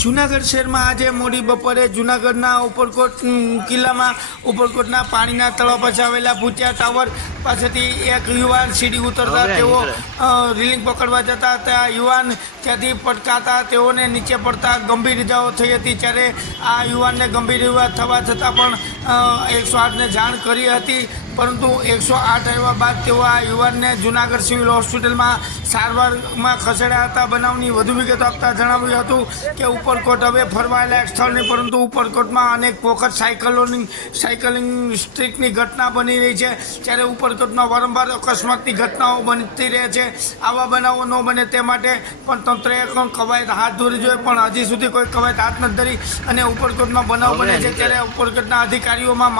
જૂનાગઢ શહેરમાં આજે મોડી બપોરે જૂનાગઢના ઉપરકોટ કિલ્લામાં ઉપરકોટના પાણીના તળાવ પાસે આવેલા ભૂતિયા ટાવર પાસેથી એક યુવાન સીડી ઉતરતા તેઓ રીલિંગ પકડવા જતા ત્યાં યુવાન ત્યાંથી પટકાતા તેઓને નીચે પડતા ગંભીર ઇજાઓ થઈ હતી। ત્યારે આ યુવાનને ગંભીર ઇજા થવા છતાં પણ 108ને જાણ કરી હતી, પરંતુ 108 આવ્યા બાદ તેઓ આ યુવાનને જૂનાગઢ સિવિલ હોસ્પિટલમાં સારવારમાં ખસેડ્યા હતા। બનાવની વધુ વિગત આપતા જણાવ્યું હતું કે ઉપરકોટ હવે ફરવાયેલા એક સ્થળ નહીં, પરંતુ ઉપરકોટમાં અનેક વખત સાયકલિંગ સ્ટ્રીટની ઘટના બની રહી છે। ત્યારે ઉપરકોટમાં વારંવાર અકસ્માતની ઘટનાઓ બનતી રહે છે। આવા બનાવો ન બને તે માટે પણ તંત્રએ કવાયત હાથ ધરી જોઈએ, પણ હજી સુધી કોઈ કવાયત હાથ નથી ધરી અને ઉપરકોટમાં બનાવ બને છે ત્યારે ઉપરકોટના અધિકારીઓમાં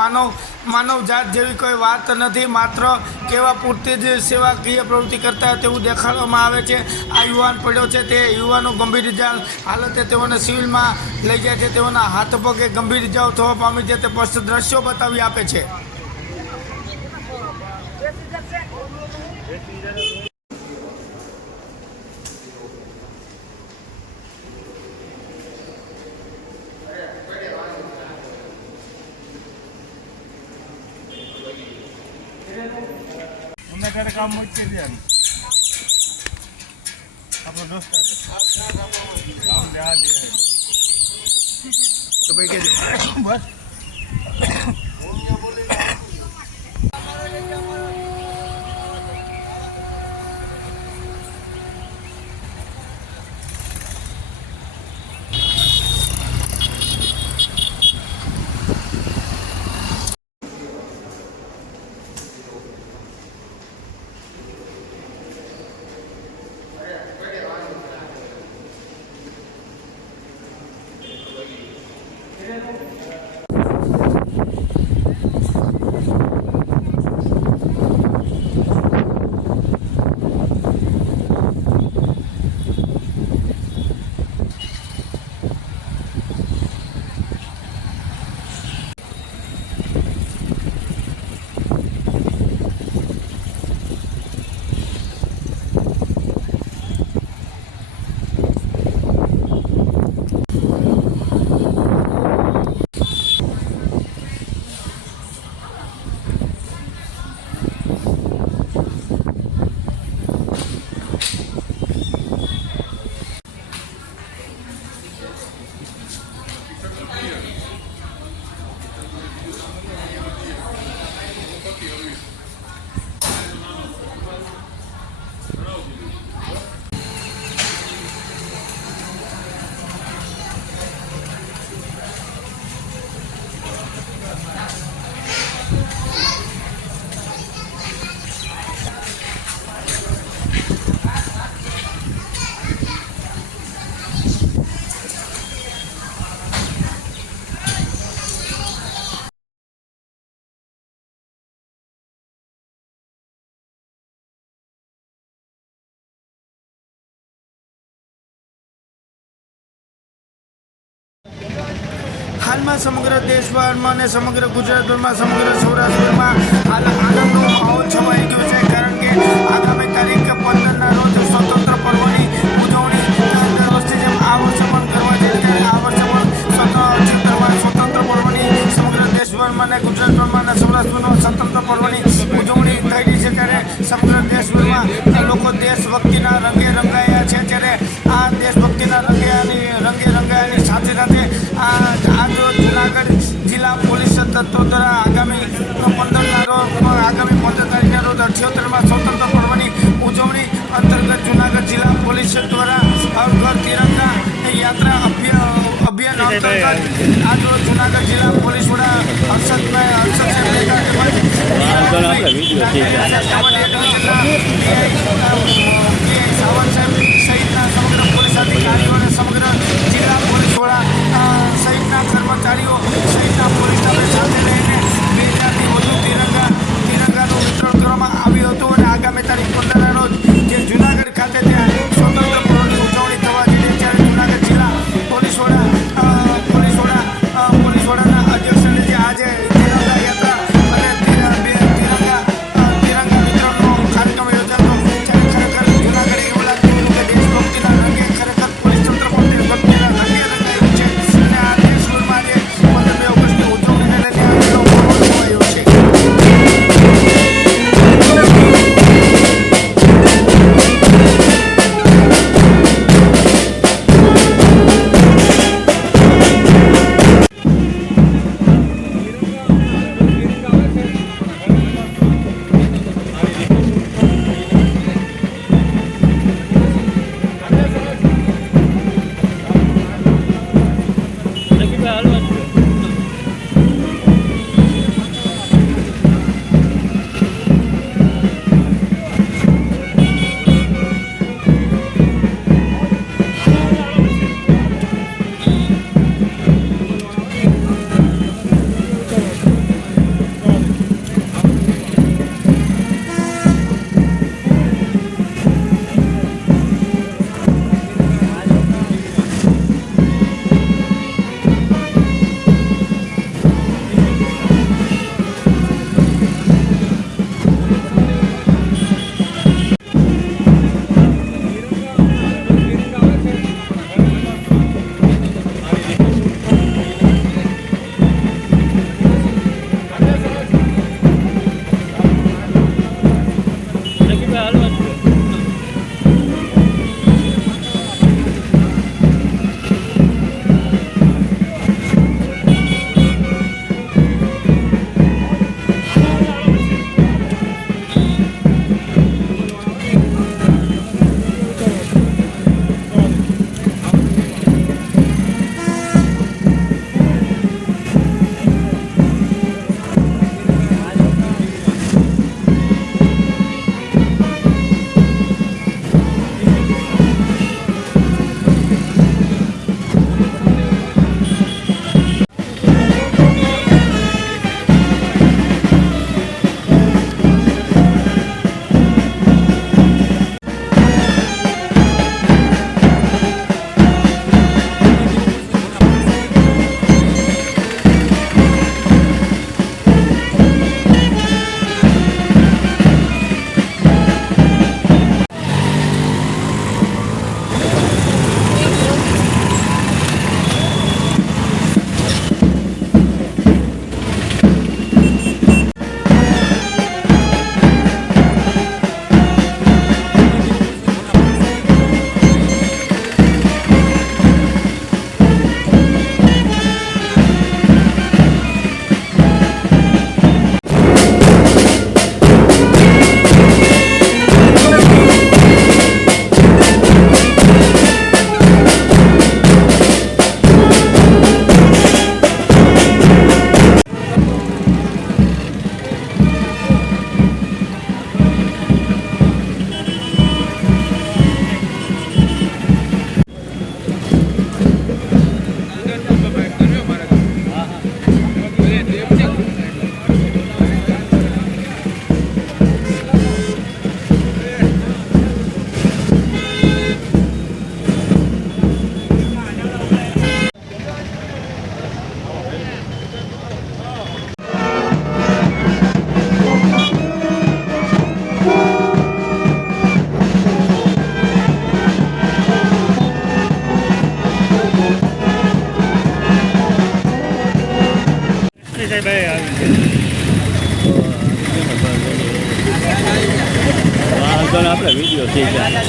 માનવ જાત જેવી કોઈ વાત નથી, માત્ર કેવા પૂરતી જ સેવાકીય પ્રવૃત્તિ કરતા તેવું દેખાડવામાં આવે છે। આ યુવાન પડ્યો છે તે યુવાનો ગંભીર ઇજા હાલતે તેઓને સિવિલમાં લઈ જાય છે। તેઓના હાથ પગે ગંભીર ઇજાઓ થવા પામી છે તે સ્પષ્ટ દ્રશ્યો બતાવી આપે છે। काम आपला दोस्त बस હાલમાં સમગ્ર દેશભરમાં અને સમગ્ર ગુજરાતભરમાં સમગ્ર સૌરાષ્ટ્રમાં હાલ આનંદનો માહોલ છવાઈ ગયો છે, કારણ કે આગામી તારીખ 15ના રોજ સ્વતંત્ર પર્વની ઉજવણી દર વર્ષે જેમ આ વર્ષે પણ કરવા છે, ત્યારે આ વર્ષે પણ સ્વતંત્ર પર્વની સમગ્ર દેશભરમાં અને ગુજરાતભરમાં અને સૌરાષ્ટ્રમાં સ્વતંત્ર પર્વની ઉજવણી થઈ રહી છે। ત્યારે સમગ્ર દેશભરમાં લોકો દેશભક્તિના રંગે રંગાયા છે। ત્યારે આ દેશભક્તિના રંગે રંગાયાની સાથે સાથે આજ જૂનાગઢ જિલ્લા પોલીસ તત્વો દ્વારા આગામી 15 તારીખના રોજ 78માં સ્વતંત્ર પર્વની ઉજવણી અંતર્ગત જૂનાગઢ જિલ્લા પોલીસ દ્વારા હર ઘર તિરંગા યાત્રા અભિયાન અંતર્ગત આજ જૂનાગઢ જિલ્લા પોલીસ વડા હર્ષદભાઈ સાવંત સાહેબ સહિતના સમગ્ર પોલીસ અધિકારીઓ અને સમગ્ર જિલ્લા પોલીસ વડા સહિતના કર્મચારીઓ સહિતના પોલીસ સાથે રહીને 2000થી વધુ તિરંગા તો આપણે વિડીયો થઈ જાય.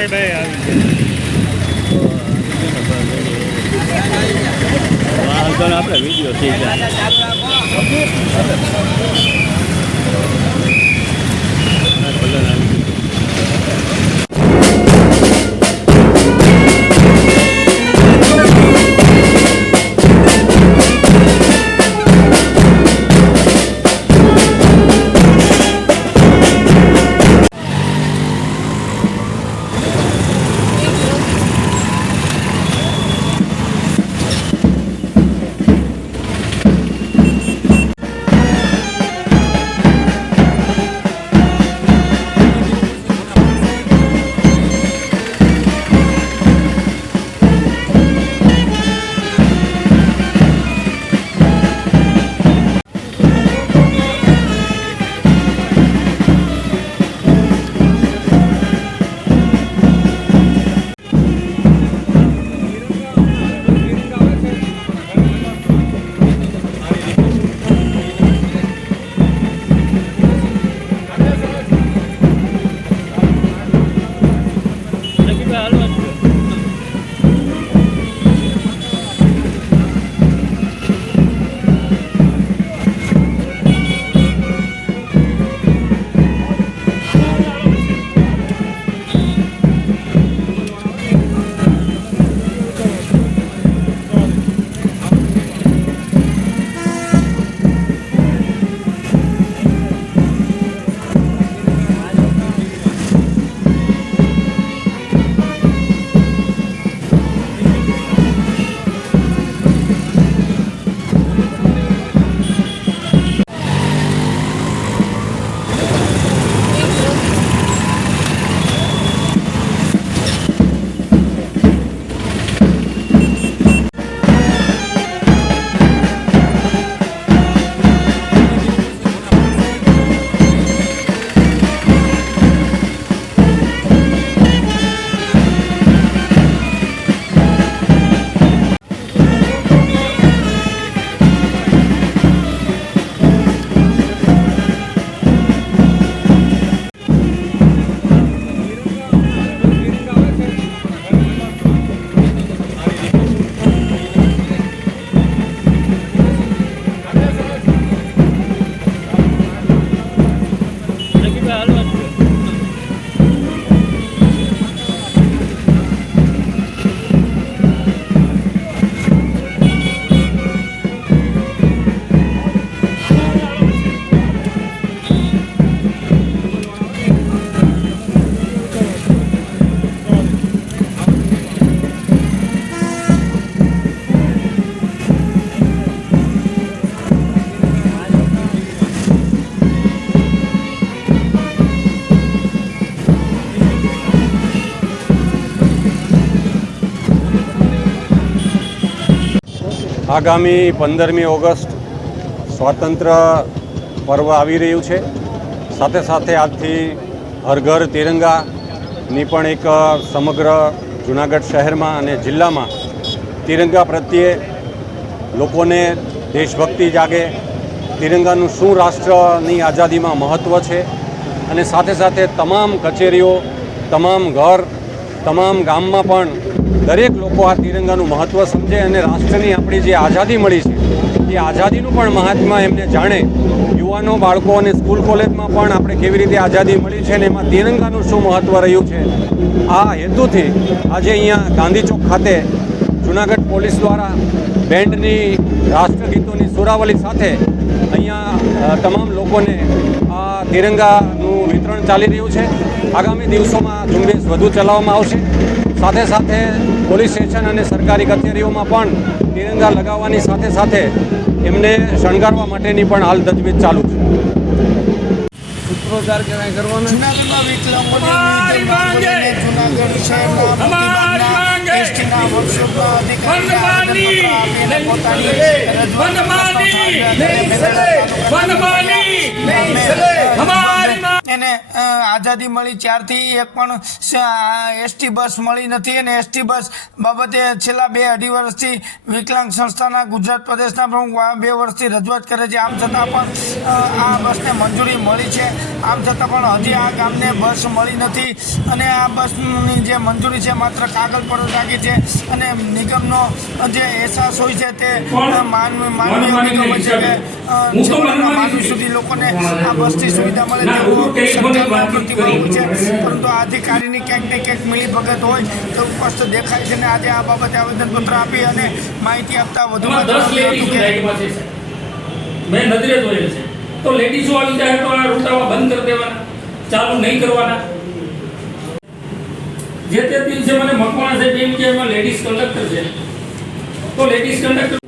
સાહેબ આવી હાલ તો આપણે વિડીયો થઈ જાય. આગામી 15મી ઓગસ્ટ સ્વાતંત્ર્ય પર્વ આવી રહ્યું છે. સાથે સાથે આજથી હર ઘર તિરંગાની પણ એક સમગ્ર જૂનાગઢ શહેરમાં અને જિલ્લામાં તિરંગા પ્રત્યે લોકોને દેશભક્તિ જાગે, તિરંગાનું શું રાષ્ટ્રની આઝાદીમાં મહત્ત્વ છે, અને સાથે સાથે તમામ કચેરીઓ, તમામ ઘર, તમામ ગામમાં પણ દરેક લોકો આ તિરંગાનું મહત્ત્વ સમજે અને રાષ્ટ્રની આપણી જે આઝાદી મળી છે એ આઝાદીનું પણ મહાત્મા એમને જાણે. યુવાનો, બાળકો અને સ્કૂલ કોલેજમાં પણ આપણે કેવી રીતે આઝાદી મળી છે ને એમાં તિરંગાનું શું મહત્ત્વ રહ્યું છે, આ હેતુથી આજે અહીંયા ગાંધી ચોક ખાતે જૂનાગઢ પોલીસ દ્વારા બેન્ડની રાષ્ટ્રગીતોની સુરાવલી સાથે અહીંયા તમામ લોકોને આ તિરંગાનું વિતરણ ચાલી રહ્યું છે. આગામી દિવસોમાં ઝુંબેશ વધુ ચલાવવામાં આવશે. સાથે સાથે પોલીસ સ્ટેશન અને સરકારી કચેરીઓમાં પણ તિરંગા લગાવવાની સાથે સાથે એમને શણગારવા માટેની પણ હાલ તજવીજ ચાલુ છે. જૂનાગઢમાં વિકલાંગોની જૂનાગઢ શહેરના એસટીના વર્કશોપના અધિકારીને પોતાની એને આઝાદી મળી ત્યારથી એક પણ એસટી બસ મળી નથી અને એસટી બસ બાબતે છેલ્લા 2-2.5 વર્ષથી વિકલાંગ સંસ્થાના ગુજરાત પ્રદેશના પ્રમુખ 2 વર્ષથી રજૂઆત કરે છે. આમ છતાં પણ આ બસને મંજૂરી મળી છે, આમ છતાં પણ હજી આ ગામને બસ મળી નથી અને આ બસની જે મંજૂરી છે માત્ર કાગળ પર રાખી છે અને નિગમનો જે અહેસાસ હોય છે તે માનવીય નિગમ છે કે છેવાડાના માનવી સુધી લોકોને આ બસની સુવિધા મળે તેવો સરકારનો પ્રતિભાવ હોય છે, પરંતુ આ અધિકારીની ક્યાંક ને ક્યાંક મિલીભગત હોય તો સ્પષ્ટ દેખાય છે. અને આજે આ બાબતે આવેદનપત્ર આપી અને માહિતી આપતા વધુમાં મેં નજરે જોયેલ છે તો લેડીઝો આવી જાય તો આ રૂટાવા બંધ કરી દેવાના, ચાલુ નહીં કરવાના. જે તે દિવસે મને મકવાણા સાહેબ એમ કે એમાં લેડીઝ કંડક્ટર છે તો લેડીઝ કંડક્ટર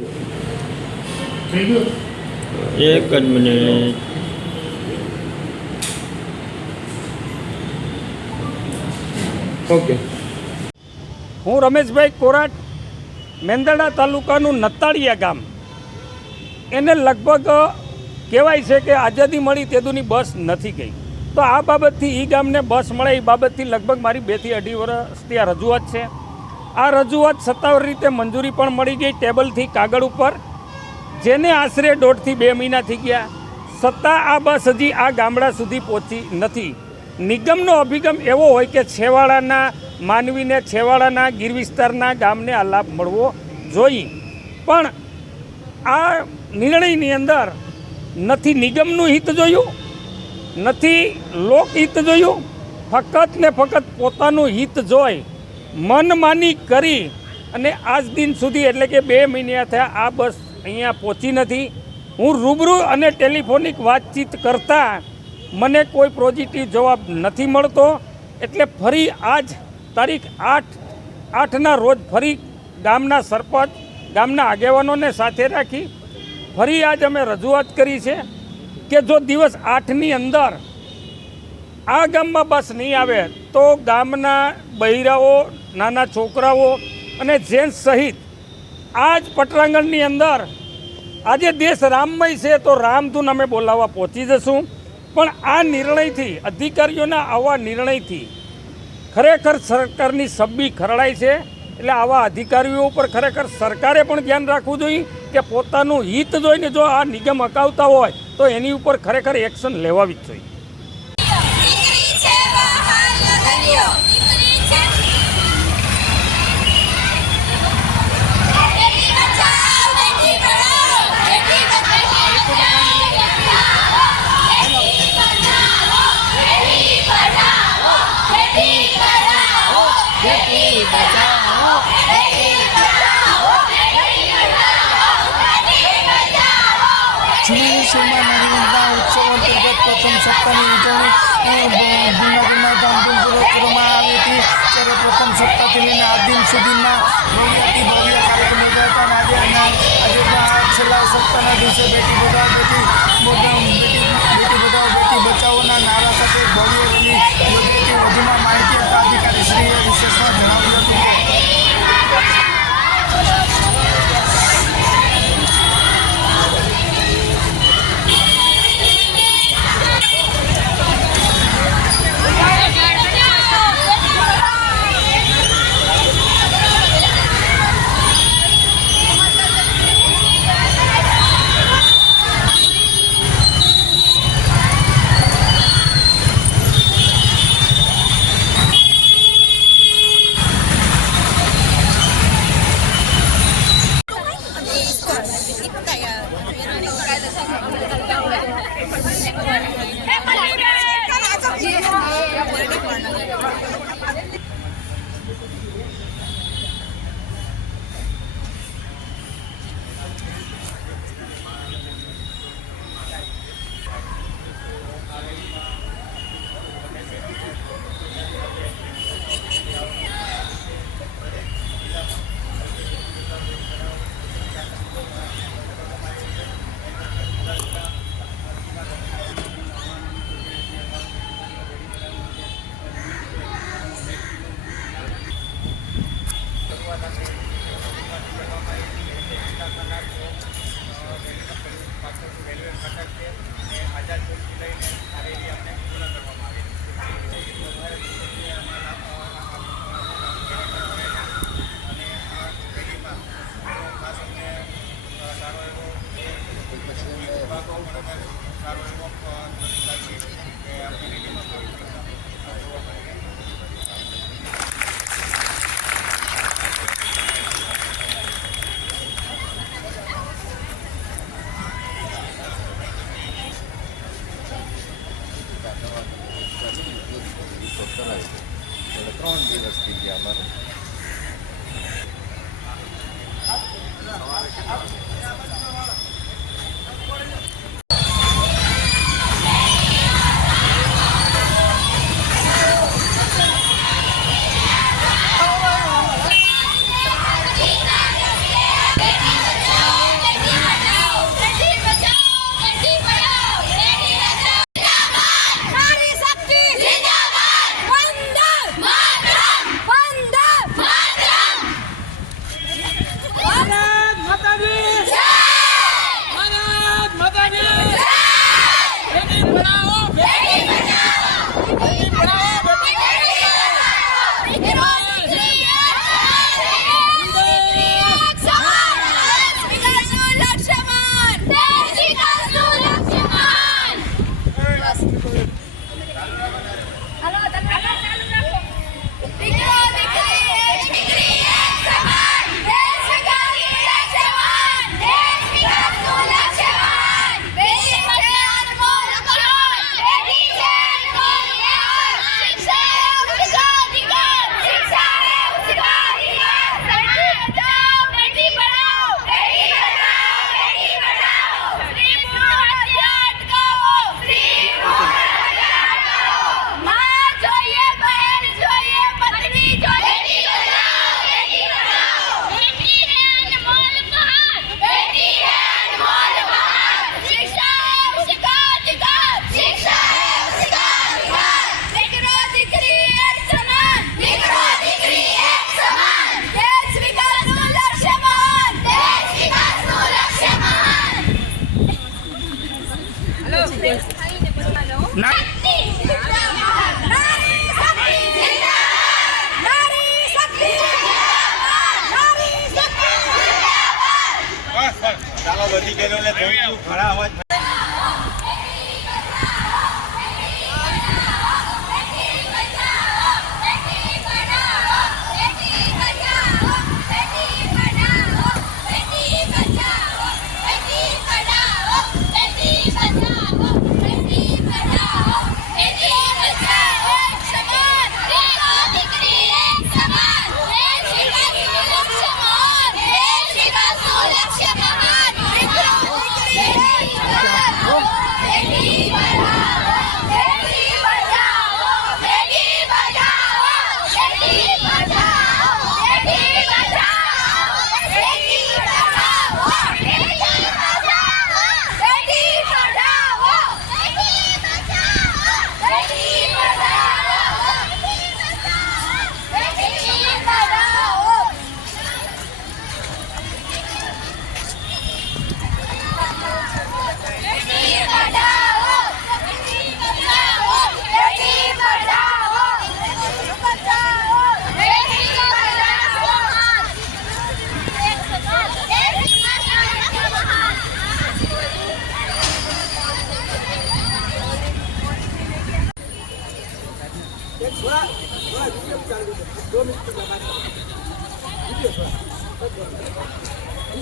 એક જ મિનિટ. ઓકે. હું રમેશભાઈ કોરાટ, મેંદરડા તાલુકાનું નતાળિયા ગામ. એને લગભગ કહેવાય છે કે આઝાદી મળી તેદુની બસ નથી ગઈ. તો આ બાબતથી એ ગામને બસ મળે એ બાબતથી લગભગ મારી 2 થી 2.5 વર્ષથી આ રજૂઆત છે. આ રજૂઆત સત્તાવાર રીતે મંજૂરી પણ મળી ગઈ ટેબલથી કાગળ ઉપર, જેને આશરે 1.5 થી 2 મહિના થઈ ગયા. છતાં આ બસ હજી આ ગામડા સુધી પહોંચી નથી. નિગમનો અભિગમ એવો હોય કે છેવાડાના માનવીને, છેવાડાના ગીર વિસ્તારના ગામને આ લાભ મળવો જોઈએ, પણ આ નિર્ણયની અંદર નથી નિગમનું હિત જોયું, નથી લોકહિત જોયું, ફક્ત ને ફક્ત પોતાનું હિત જોઈ મનમાની કરી અને આજ દિન સુધી એટલે કે 2 મહિના થયા આ બસ અહીંયા પહોંચી નથી. હું રૂબરૂ અને ટેલિફોનિક વાતચીત કરતાં મને કોઈ પોઝિટિવ જવાબ નથી મળતો. એટલે ફરી આજ તારીખ 8ના રોજ ફરી ગામના સરપંચ, ગામના આગેવાનોને સાથે રાખી ફરી આજ અમે રજૂઆત કરી છે કે જો દિવસ 8ની અંદર આ ગામમાં બસ નહીં આવે તો ગામના બૈરાઓ, નાના છોકરાઓ અને જેન્ટ્સ સહિત આ જ પટરાંગણની અંદર આજે દેશ રામમય છે તો રામધૂન અમે બોલાવવા પહોંચી જશું. પણ આ નિર્ણયથી, અધિકારીઓના આવા નિર્ણયથી ખરેખર સરકારની છબી ખરડાય છે. એટલે આવા અધિકારીઓ ઉપર ખરેખર સરકારે પણ ધ્યાન રાખવું જોઈએ કે પોતાનું હિત જોઈને જો આ નિગમ અકાવતા હોય તો એની ઉપર ખરેખર એક્શન લેવાવી જ જોઈએ. ઉત્સવ અંતર્ગત પ્રથમ સપ્તાહની ઉજવણી જૂનાગઢના ધામધૂમપૂર્વક કરવામાં આવી હતી. ત્યારે પ્રથમ સપ્તાહથી લઈને આ દિન સુધીના ભવ્ય કાર્યક્રમ યોજાતા અને આજે છેલ્લા સપ્તાહના દિવસે બેટી બચાવો બેટી બચાવોના નારા સાથે ભવ્ય રેલી યોજાઈ. વધુમાં માહિતી આપતા અધિકારી શ્રીએ વિશેષમાં જણાવ્યું હતું કે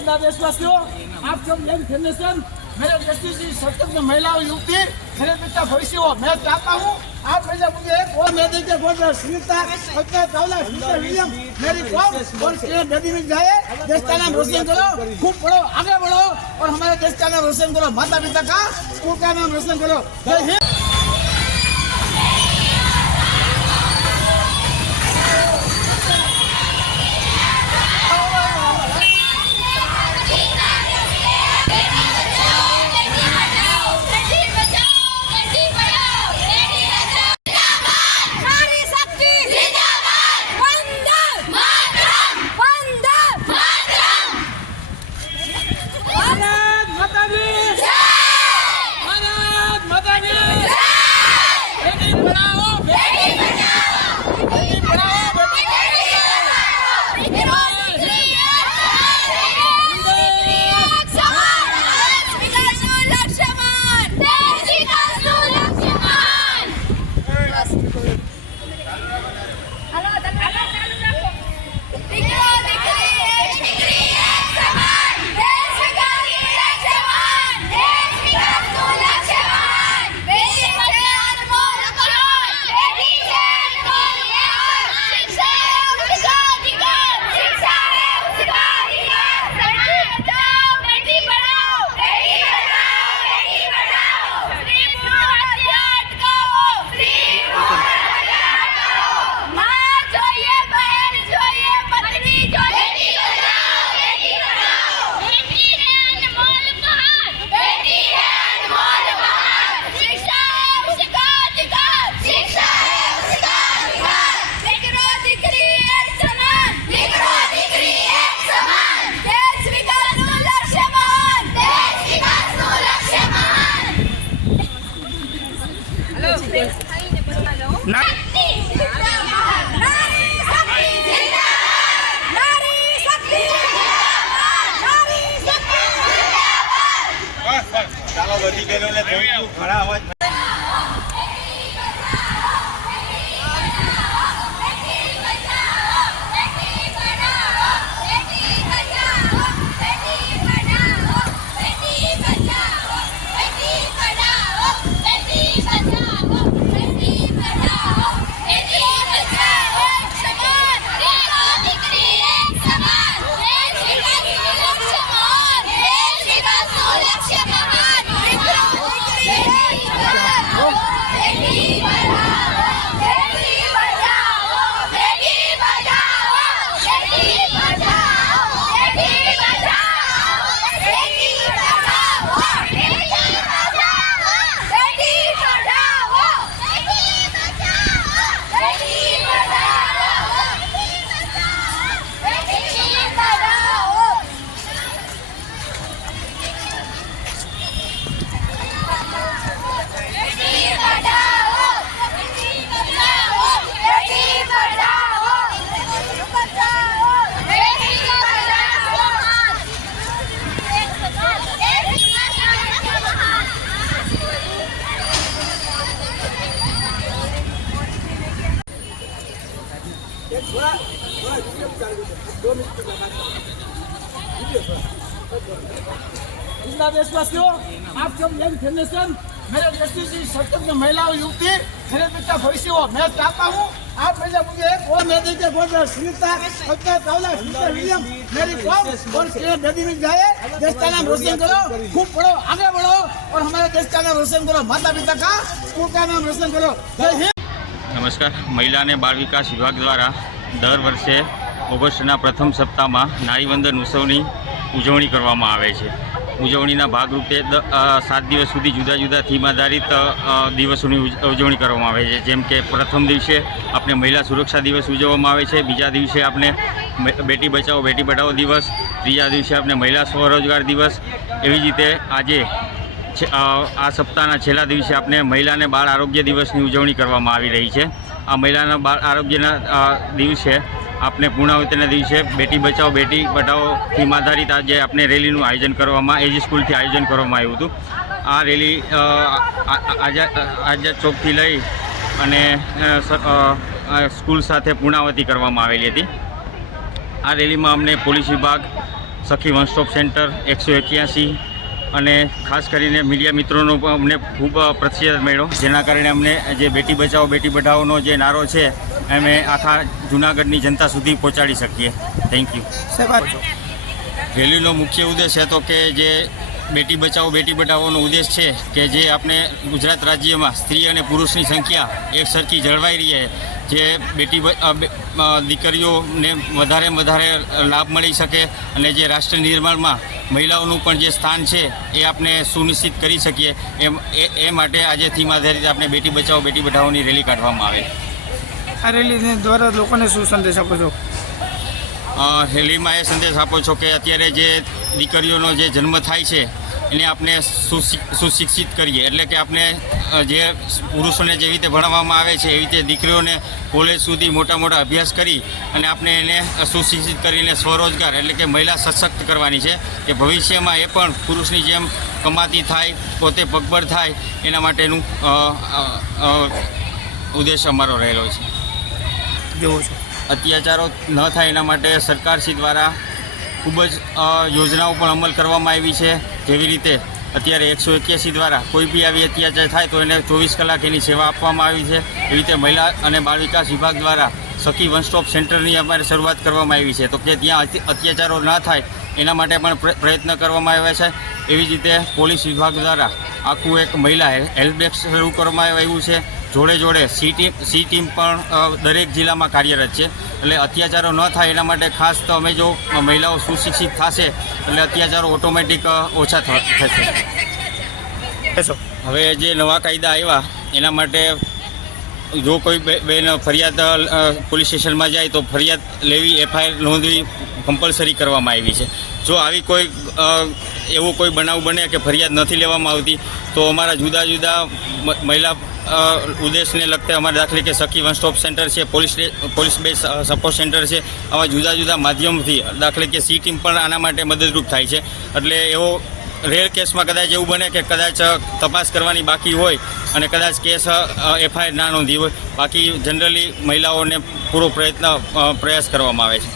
जिंदा देशवासियों, आप सब यंग जनरेशन, मेरे जैसी सशक्त महिलाओं युवती, मेरे बेटा भविष्य हो। मैं चाहता हूँ आप मेरे देखिए बहुत सुनीता अपने दौला विलियम मेरी कॉम और बेबी मिल जाए देश का नाम रोशन करो खूब पढ़ो आगे बढ़ो और हमारे देश का नाम रोशन करो माता पिता का स्कूल का नाम रोशन करो जय हिंद। देशवासियों आप सब यंग जनरेशन मेरे देश की सशक्त महिलाओं युवती मेरे बेटा भविष्य हो मैं चाहता हूँ आप मुझे एक और मेरे देखिए बहुत सुनीता अपने दौला विलियम मेरी कॉम और बेबी मिल जाए देश का नाम रोशन करो खूब पढ़ो आगे बढ़ो और हमारे देश का नाम रोशन करो माता पिता का स्कूल का नाम रोशन करो जय हिंद। નમસ્કાર. મહિલા અને બાળ વિકાસ વિભાગ દ્વારા દર વર્ષે ઓગસ્ટના પ્રથમ સપ્તાહમાં નારીવંદન ઉત્સવની ઉજવણી કરવામાં આવે છે. ઉજવણીના ભાગરૂપે 7 દિવસ સુધી જુદા જુદા થીમ આધારિત દિવસોની ઉજવણી કરવામાં આવે છે. જેમ કે પ્રથમ દિવસે આપણે મહિલા સુરક્ષા દિવસ ઉજવવામાં આવે છે, બીજા દિવસે આપણે બેટી બચાવો બેટી પઢાઓ દિવસ, ત્રીજા દિવસે આપણે મહિલા સ્વરોજગાર દિવસ. એવી જ રીતે આજે આ સપ્તાહના છેલ્લા દિવસે આપણે મહિલા અને બાળ આરોગ્ય દિવસની ઉજવણી કરવામાં આવી રહી છે. આ મહિલાના બાળ આરોગ્યના દિવસે આપણે પૂર્ણાહુતિના દિવસે બેટી બચાવો બેટી પઢાઓ થીમ આધારિત આજે આપણે રેલીનું આયોજન કરવામાં એજી સ્કૂલથી આયોજન કરવામાં આવ્યું હતું. આ રેલી આઝાદ ચોકથી લઈ અને સ્કૂલ સાથે પૂર્ણાવતી કરવામાં આવેલી હતી. આ રેલીમાં અમને પોલીસ વિભાગ, સખી વન સ્ટોપ સેન્ટર, 181 અને ખાસ કરીને મીડિયા મિત્રોનો પણ અમને ખૂબ પ્રતિસાદ મળ્યો, જેના કારણે અમને જે બેટી બચાવો બેટી પઢાઓનો જે નારો છે અમે આખા જૂનાગઢની જનતા સુધી પહોંચાડી શકીએ. Thank you. રેલીનો મુખ્ય ઉદ્દેશ હતો કે જે બેટી બચાવો બેટી પઢાઓનો ઉદ્દેશ છે કે જે આપણે ગુજરાત રાજ્યમાં સ્ત્રી અને પુરુષની સંખ્યા એક સરખી જળવાઈ રહે, જે બેટી દીકરીઓને વધારે લાભ મળી શકે અને જે રાષ્ટ્ર નિર્માણમાં મહિલાઓનું પણ જે સ્થાન છે એ આપણે સુનિશ્ચિત કરી શકીએ એ માટે આજે થીમ આધારિત આપણે બેટી બચાવો બેટી પઢાઓની રેલી કાઢવામાં આવે. આ રેલી દ્વારા લોકોને શું સંદેશ આપો છો? રેલીમાં એ સંદેશ આપો છો કે અત્યારે જે દીકરીઓનો જે જન્મ થાય છે એને આપણે સુશિક્ષિત કરીએ, એટલે કે આપણે જે પુરુષોને જેવી રીતે ભણાવવામાં આવે છે એવી રીતે દીકરીઓને કોલેજ સુધી મોટા અભ્યાસ કરી અને આપણે એને સુશિક્ષિત કરીને સ્વરોજગાર એટલે કે મહિલા સશક્ત કરવાની છે કે ભવિષ્યમાં એ પણ પુરુષની જેમ કમાતી થાય, પોતે પગભર થાય, એના માટેનું ઉદ્દેશ અમારો રહેલો છે. જેવો છે અત્યાચારો ન થાય એના માટે સરકારશ્રી દ્વારા ખૂબ જ યોજનાઓ પણ અમલ કરવામાં આવી છે. જેવી રીતે અત્યારે 181 દ્વારા કોઈ બી આવી અત્યાચાર થાય તો એને 24 કલાક એની સેવા આપવામાં આવી છે. એવી રીતે મહિલા અને બાળ વિકાસ વિભાગ દ્વારા સખી વન સ્ટોપ સેન્ટરની અમારે શરૂઆત કરવામાં આવી છે, તો કે ત્યાં અત્યાચારો ના થાય એના માટે પણ પ્રયત્ન કરવામાં આવ્યા છે. એવી જ રીતે પોલીસ વિભાગ દ્વારા આખું એક મહિલા હેલ્પ ડેસ્ક શરૂ કરવામાં આવ્યું છે. જોડે સી ટીમ પણ દરેક જિલ્લામાં કાર્યરત છે. એટલે અત્યાચારો ન થાય એના માટે ખાસ તો અમે જો મહિલાઓ સુશિક્ષિત થશે એટલે અત્યાચારો ઓટોમેટિક ઓછા થશે. હવે જે નવા કાયદા આવ્યા એના માટે જો કોઈ બેન ફરિયાદ પોલીસ સ્ટેશનમાં જાય તો ફરિયાદ લેવી, FIR નોંધવી કમ્પલસરી કરવામાં આવી છે. જો આવી કોઈ એવો કોઈ બનાવ બને કે ફરિયાદ નથી લેવામાં આવતી તો અમારા જુદા મહિલા ઉદ્દેશને લગતા અમારા દાખલે કે સખી વન સ્ટોપ સેન્ટર છે, પોલીસ બેઝ સપોર્ટ સેન્ટર છે, આવા જુદા માધ્યમથી દાખલે કે સી ટીમ પણ આના માટે મદદરૂપ થાય છે. એટલે એવો રેર કેસમાં કદાચ એવું બને કે કદાચ તપાસ કરવાની બાકી હોય અને કદાચ કેસ FIR ના નોંધી હોય, બાકી જનરલી મહિલાઓને પૂરો પ્રયાસ કરવામાં આવે છે.